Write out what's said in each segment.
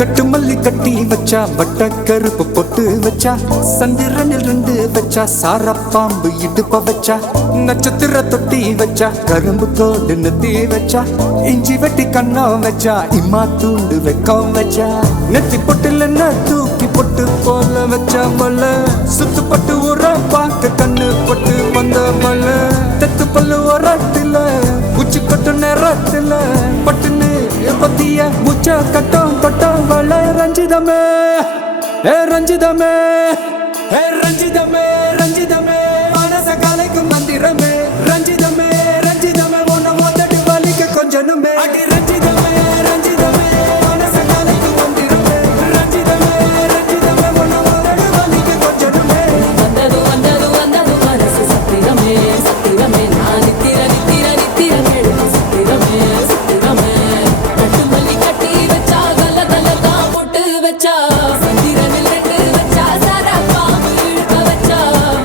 கட்டு மல்லி கட்டி வச்சா வட்ட கருப்பு பொட்டு வச்சா சந்திரனில் ரெண்டு வச்சா சாரப்பாம்பு இடுப்ப வச்சா நட்சத்திர தொட்டி வச்சா கரும்பு கோடு நெத்தி வச்சா இஞ்சி வெட்டி கண்ணம் வச்சா இம்மா தூண்டு வெக்கம் வச்சா நெத்தி பொட்டுல தூக்கி பொட்டு போல வச்சா மல்ல சுத்து பட்டு உர பார்க்க கண்ணு பொட்டு வந்த மல்ல தெத்து பல்லு ஒரத்துல உச்சி கொட்டு நேரத்துல பட்டுன்னு பத்திய முச்ச கட்டம் கட்டம் வள ரஞ்சிதமே ஏ ரஞ்சிதமே ஏ ரஞ்சிதமே ரஞ்சிதமே மனச கலைக்கும் மந்திரமே ரஞ்சிதமே ரஞ்சிதமே உன்னை மொத்தடி வலிக்க கொஞ்சனுமே அடி ரஞ்சிதமே ரஞ்சிதமே மனச கலைக்கும் மந்திரமே ரஞ்சிதமே ரஞ்சிதமே உன்னை மொத்தடி வலிக்க கொஞ்சனுமே வந்தது வந்தது வந்தது மனசு சத்திரமே சத்திரமே நான் நித்திர நித்திர நித்திர கேடு சத்திரமே சத்திரமே கட்டு மல்லி கட்டி வச்சா கல கல தான் போட்டு வச்சா சந்திரனில் ரெண்டு வச்சா சாரா பாம்பு இழுக்க வச்சா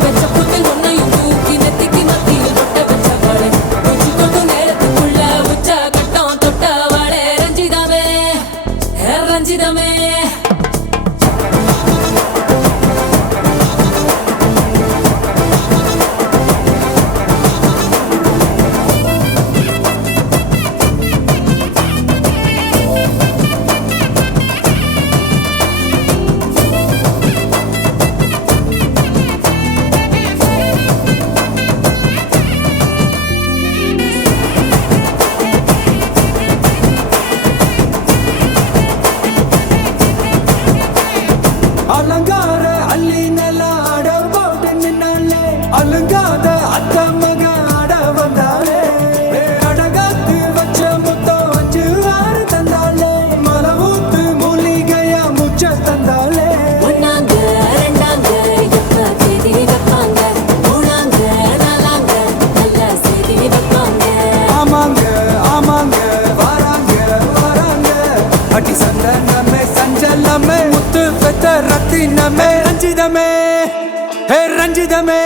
வச்ச புத்தில் ஒன்னையும் தூக்கி நெத்திக்கு மத்தியில் தொட்ட வச்ச வாழை உச்சி கொண்டு நேரத்துக்குள்ள உச்ச கட்டம் தொட்ட வாழை ரஞ்சிதமே ரஞ்சிதமே அலங்கார அள்ளி நில ஆட போட்டு நின்னாலே அலங்காத அத்த மக ஆட வந்தாலே அடகாத்து வச்ச முத்தம் வச்சு ஆறு தந்தாலே மலவூத்து மூலிகையா முச்ச தந்தாலே ஒன்னாங்க ரெண்டாங்க எப்ப தேதி வைப்பாங்க மூணாங்க நாலாங்க நல்ல செய்தி வைப்பாங்க ஆமாங்க ஆமாங்க வராங்க வராங்க அடி சந்தனமே சஞ்சலமே முத்து பெத்த ரத்தினமே ரஞ்சிதமே ஹே ரஞ்சிதமே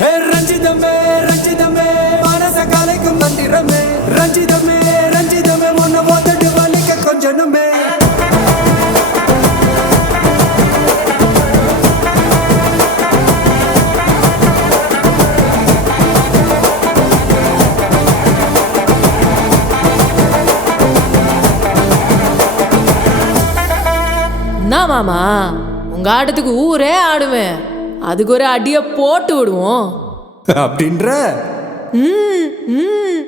ஹே ரஞ்சிதமே ரஞ்சிதமே மனச கலைக்கும் மந்திரமே ரஞ்சிதமே ரஞ்சிதமே உன்னை மொத்தடி வலிக்க கொஞ்சனுமே என்ன மாமா உங்க ஆட்டத்துக்கு ஊரே ஆடுவேன் அதுக்கு ஒரு அடியை போட்டு விடுவோம் அப்படின்ற ம் ம்